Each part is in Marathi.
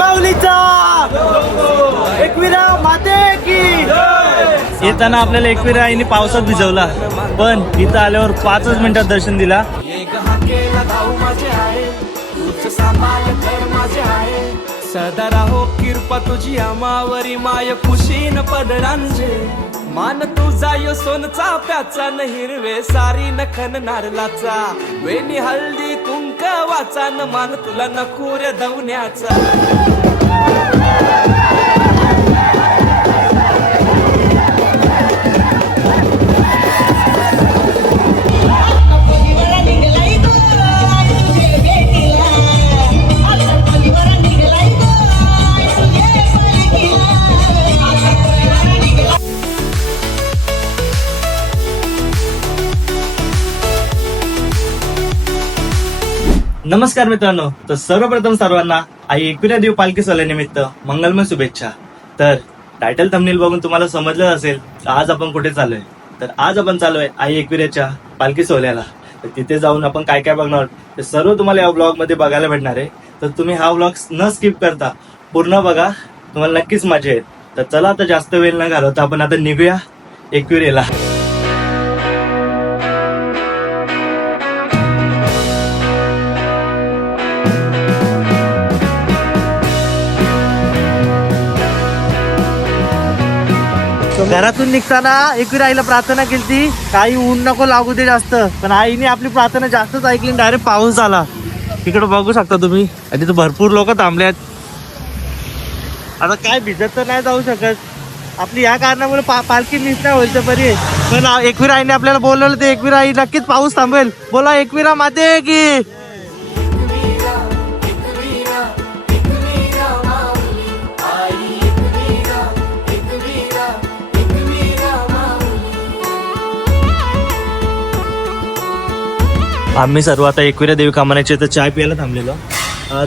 माऊलीचा. एकविरा माते की. येताना आपल्याला एकविरा आईने पावसात भिजवला पण इथं आल्यावर पाचच मिनिटात दर्शन दिला. एक हाकेला धाव माझे आहे तूच सांभाळ कर माझे आहे. सदा राहो किरपा तुझी आमावरी माय खुशीन पदरांजे मान तुझा यो सोनचा प्याचा न हिरवे सारी नखन नारलाचा वेणी हळदी कुंक वाचा न मान तुला नकुर दवण्याचा नमस्कार मित्रांनो तर सर्वप्रथम सर्वांना आई एकविरा देव पालखी सोहळ्यानिमित्त मंगलमय शुभेच्छा. तर टायटल थंबनेल बघून तुम्हाला समजलं असेल तर आज आपण कुठे चाललोय? तर आज आपण चाललोय आई एकविराच्या पालखी सोहळ्याला. तर तिथे जाऊन आपण काय काय बघणार? ते सर्व तुम्हाला या ब्लॉगमध्ये बघायला भेटणार आहे. तर तुम्ही हा ब्लॉग न स्किप करता पूर्ण बघा. तुम्हाला नक्कीच मजा येईल. तर चला आता जास्त वेळ न घालवता आपण आता निघूया एकविरेला घरातून निघताना एकविरा आईला प्रार्थना केली काही ऊन नको लागू दे जास्त. पण आईने आपली प्रार्थना जास्तच ऐकली डायरेक्ट पाऊस झाला. इकडे बघू शकता तुम्ही. आणि तिथं भरपूर लोक थांबले आहेत. आता काय भिजत तर नाही जाऊ शकत. आपली या कारणामुळे पा पालखी मिस नाही होईल तर. बरी पण आ- एकविरा आईने आपल्याला बोलवलं ते एकविरा आई नक्कीच पाऊस थांबेल. बोला एकविरा माते की. आम्ही सर्व आता एकविरा देवी कामानाच्या इथं चाय प्यायला थांबलेलो.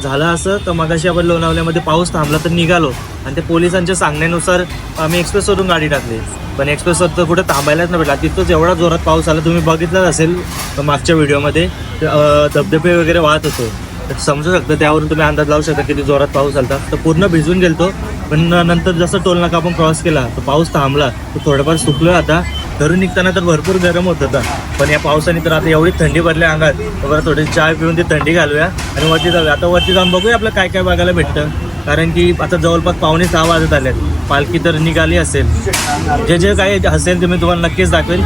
झालं असं तर मगाशी आपण लोणावल्यामध्ये पाऊस थांबला तर निघालो. आणि ते पोलिसांच्या सांगण्यानुसार आम्ही एक्सप्रेसवरून गाडी टाकली. पण एक्सप्रेसवर तर कुठे थांबायलाच नाही भेटला. तिथंच एवढा जोरात पाऊस आला तुम्ही बघितलंच असेल मागच्या व्हिडिओमध्ये. धबधबे वगैरे वाहत होते. तर समजू शकता त्यावरून तुम्ही अंदाज लावू शकता किती जोरात पाऊस आला तर पूर्ण भिजून गेलतो. पण नंतर जसं टोल नाका आपण क्रॉस केला तर पाऊस थांबला. तर थोडंफार सुकलो आता. घरून निघताना तर भरपूर गरम होत होता. पण या पावसाने तर आता एवढी थंडी भरली अंगात. बरं थोडी चाय पिऊन ती थंडी घालूया आणि वरती जाऊया. आता वरती जाऊन बघूया आपलं काय काय बघायला भेटतं. कारण की आता जवळपास पावणे सहा वाजत आले पालखी तर निघाली असेल. जे जे काही असेल ते मी तुम्हाला नक्कीच दाखवेल.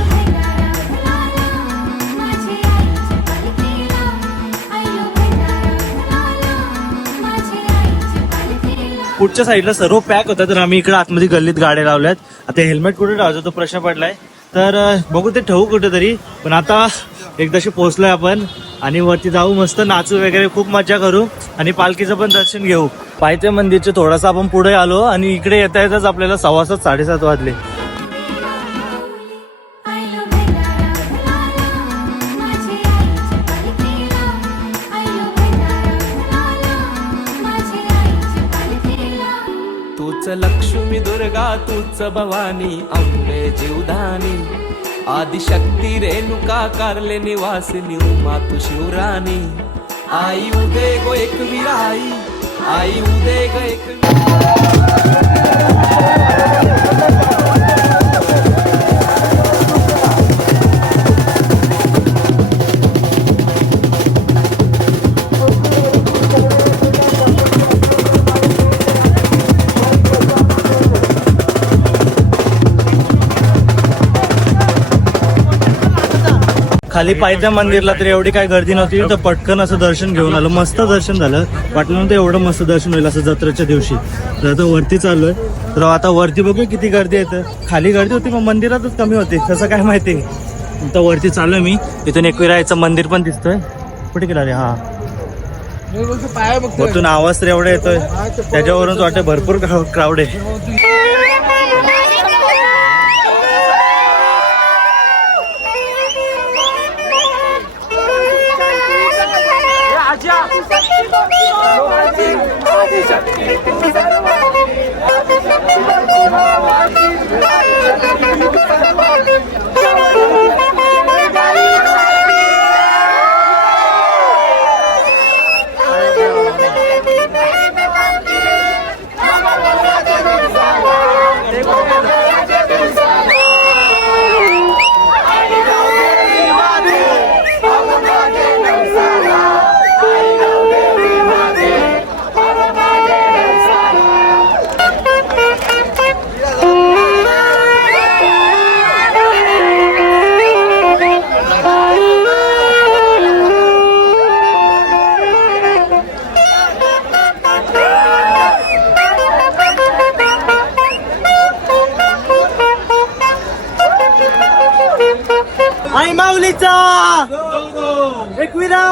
पुढच्या साईडला सर्व पॅक होता तर आम्ही इकडे आतमध्ये गल्लीत गाड्या लावल्यात. आता हेल्मेट कुठे ठेवायचा? तो प्रश्न पडलाय. तर बघू ते ठेवू कुठेतरी. पण आता एकदाशी पोहोचलोय आपण आणि वरती जाऊ मस्त नाचू वगैरे खूप मजा करू आणि पालखीचं पण दर्शन घेऊ. पायथ्या मंदिरचे थोडासा आपण पुढे आलो आणि इकडे येता येताच आपल्याला सव्वा सात साडेसात वाजले. लक्ष्मी दुर्गा तूच भवानी अंबे जीवदानी. आदिशक्ती रेणुका कारले निवासिनी उमा तू शिवराणी आई उदे गो एक आई आई उदे गो एक खाली पायथ्या मंदिरला तर एवढी काही गर्दी नव्हती. तर पटकन असं दर्शन घेऊन आलो. मस्त दर्शन झालं. वाटलं नव्हतं एवढं मस्त दर्शन होईल असं जत्रेच्या दिवशी. तर आता वरती चाललोय. तर आता वरती बघू किती गर्दी येतं खाली गर्दी होती पण मंदिरातच कमी होती. कसं काय माहिती. आता वरती चाललोय मी. इथून एकविरायचं मंदिर पण दिसतोय. कुठे गेला रे? हा. वरतून आवाज तर एवढा येतोय. त्याच्यावरून वाटतं भरपूर क्राऊड आहे.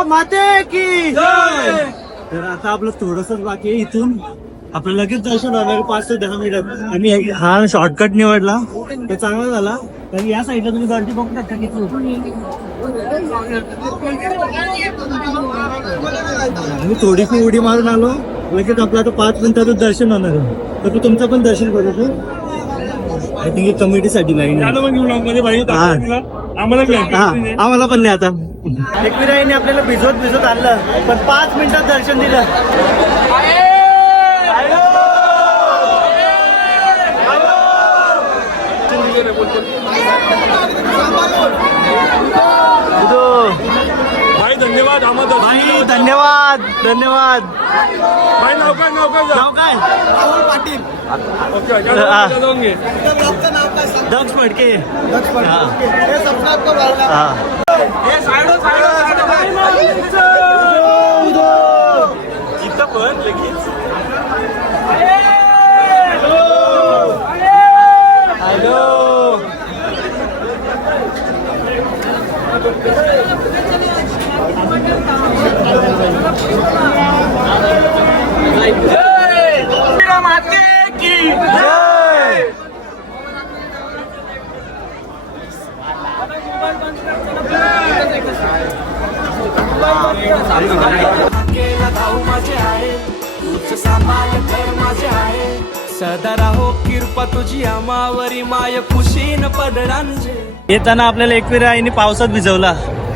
माते की तर आता आपलं थोडस बाकी आहे इथून. आपलं लगेच दर्शन पाच ते दहा मिनिटात आणि हा शॉर्टकट निवडला. तर चांगला झाला. तर या साईडला तुम्ही गर्दी बघू शकता किती आम्ही थोडीशी उडी मारून आलो. लगेच आपलं आता पाच मिनिटातच दर्शन होणार आहे. तर तू तुमचं पण दर्शन करतो आय थिंक कमिटीसाठी लाईन आहे. हा. हा. आम्हाला पण नाही आता. एकविराईने आपल्याला भिजवत भिजवत आणलं पण पाच मिनिटात दर्शन दिलं. भाई धन्यवाद आम्हाला भाई धन्यवाद धन्यवाद. भाई नाव काय नाव काय नाव काय? ओके हा. जाऊन घे. दक्ष फडके. हा. पण लगेच माय खुशीन पदरांजे. येताना आपल्याला एकविरा आईने पावसात भिजवला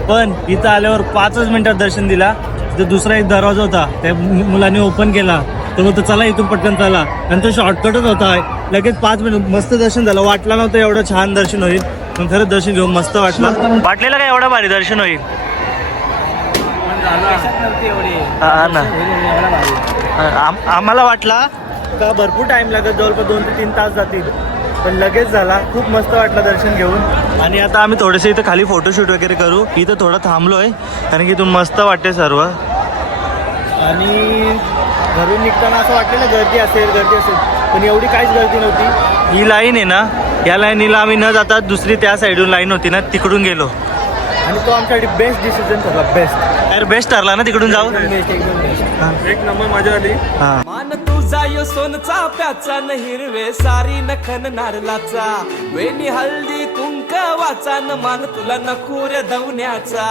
पण इथं आल्यावर पाचच मिनिटात दर्शन दिला. तर दुसरा एक दरवाजा होता त्या मुलांनी ओपन केला. तर मग चला इथून पटकन चला. नंतर शॉर्टकटच होता. लगेच पाच मिनिट मस्त दर्शन झालं. वाटलं नव्हतं एवढं छान दर्शन होईल पण खरंच दर्शन घेऊन मस्त वाटलं. वाटलेलं काय एवढं भारी दर्शन होईल? हा ना. आम्हाला वाटला का भरपूर टाइम लागत जवळपास दोन ते तीन तास जातील. पण लगेच झाला. खूप मस्त वाटलं दर्शन घेऊन. आणि आता आम्ही थोडेसे इथं खाली फोटोशूट वगैरे करू. इथं थोडं थांबलोय कारण की इथून मस्त वाटते सर्व. आणि घरून निघताना असं वाटलेलं गर्दी असेल गर्दी असेल पण एवढी काहीच गर्दी नव्हती. ही लाईन आहे ना या लाईनीला आम्ही न जाता दुसरी त्या साईडून लाईन होती ना तिकडून गेलो. आणि तो आमच्यासाठी बेस्ट डिसिजन ठरला बेस्ट यार बेस्ट ठरला ना तिकडून जाऊ एक नंबर माझ्या आली. हा. मान तुझा यो सोनचा प्याचा न हिरवे सारी नखन नारलाचा वेणी हल्दी कुंक वाचा न मान तुला नखुर धवण्याचा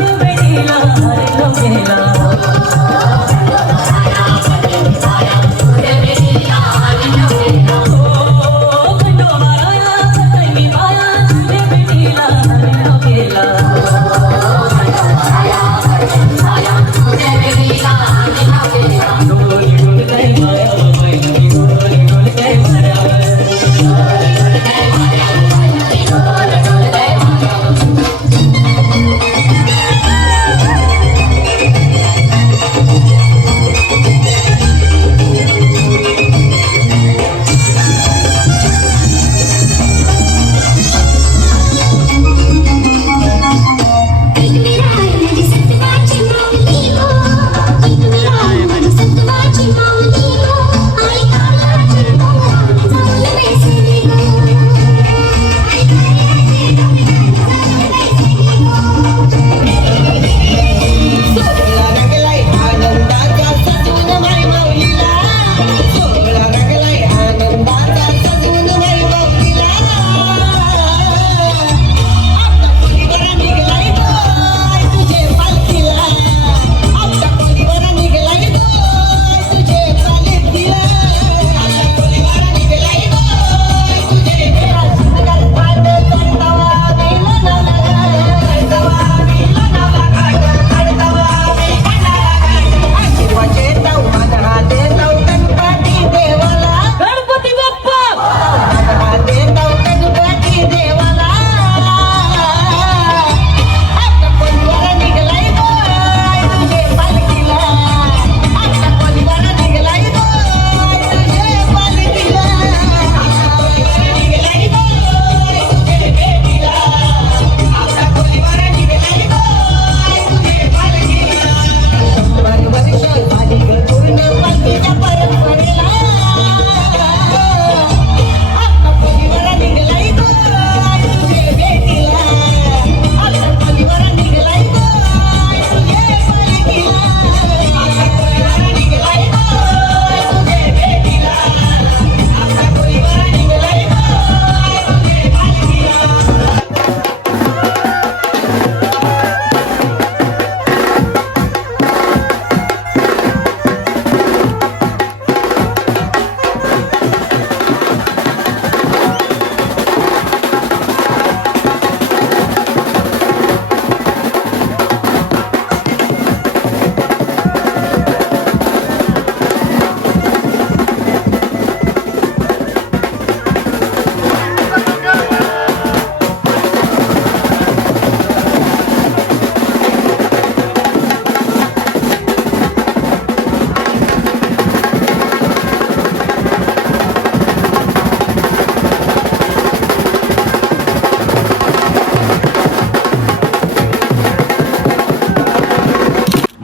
एक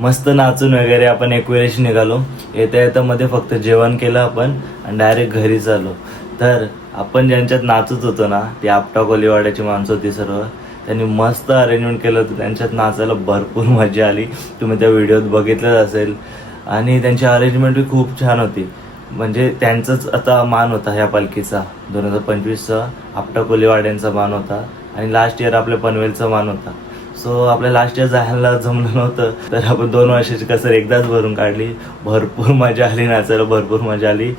मस्त नाचून वगैरे आपण एक निघालो. येता येता मध्ये फक्त जेवण केलं आपण आणि डायरेक्ट घरी चाललो. तर आपण ज्यांच्यात नाचत होतो ना ती आपटा कोलीवाड्याची माणसं होती सर्व. त्यांनी मस्त अरेंजमेंट केलं होतं. त्यांच्यात नाचायला भरपूर मजा आली. तुम्ही त्या व्हिडिओत बघितलंच असेल. आणि त्यांची अरेंजमेंट खूप छान होती. म्हणजे त्यांचाच आता मान होता ह्या पालखीचा. दोन हजार पंचवीसचा आपटा कोलीवाड्यांचा मान होता. आणि लास्ट इयर आपल्या पनवेलचा मान होता. सो आपल्या लास्ट इयर जायला जमलं नव्हतं. तर आपण दोन वर्षाची कसर एकदाच भरून काढली. भरपूर मजा आली नाचायला भरपूर मजा आली.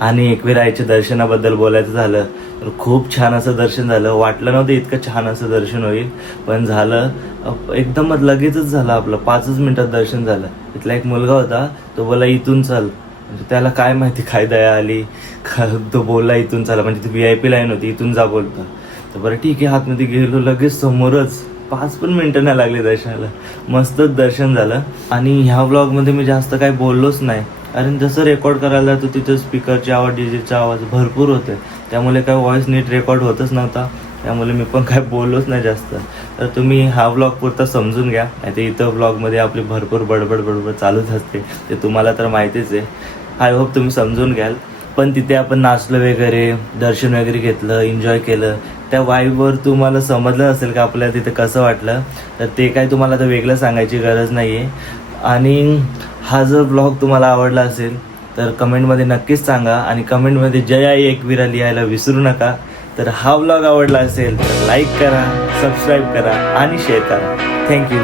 आणि एकविरायच्या दर्शनाबद्दल बोलायचं झालं तर खूप छान असं दर्शन झालं. वाटलं नव्हतं इतकं छान असं दर्शन होईल पण झालं. एकदमच लगेचच झालं आपलं. पाचच मिनिटात दर्शन झालं. इथला एक मुलगा होता तो बोला इथून चल. म्हणजे त्याला काय माहिती काय दया आली? का तो बोलला इथून चाला. म्हणजे ती व्ही आय पी लाईन होती इथून जा बोलता. तर बरं ठीक आहे आतमध्ये गेलो लगेच समोरच पाच पण मिनटं नाही लागली दर्शनाला. मस्तच दर्शन झालं. आणि ह्या व्लॉगमध्ये मी जास्त काही बोललोच नाही. कारण जसं रेकॉर्ड करायला जातो तिथं स्पीकरचे आवाज डीजेचा आवाज भरपूर होते. त्यामुळे काय व्हॉइस नीट रेकॉर्ड होतच नव्हता. त्यामुळे मी पण काय बोललोच नाही जास्त. तर तुम्ही हा व्लॉग पुरता समजून घ्या. नाही तर इथं व्लॉगमध्ये आपली भरपूर बडबड बडबड चालूच असते. ते तुम्हाला तर माहितीच आहे. आय होप तुम्ही समजून घ्याल. पण तिथे आपण नाचलो वगैरे दर्शन वगैरे घेतलं एन्जॉय केलं. त्या वाईबवर तुम्हाला समजलं असेल का आपल्याला तिथं कसं वाटलं? तर ते काय तुम्हाला आता वेगळं सांगायची गरज नाही आहे आणि हा जर ब्लॉग तुम्हाला आवडला असेल तर कमेंटमध्ये नक्कीच सांगा. आणि कमेंटमध्ये जय आई एकविरा लिहायला विसरू नका. तर हा ब्लॉग आवडला असेल तर लाईक करा सबस्क्राईब करा आणि शेअर करा. थँक्यू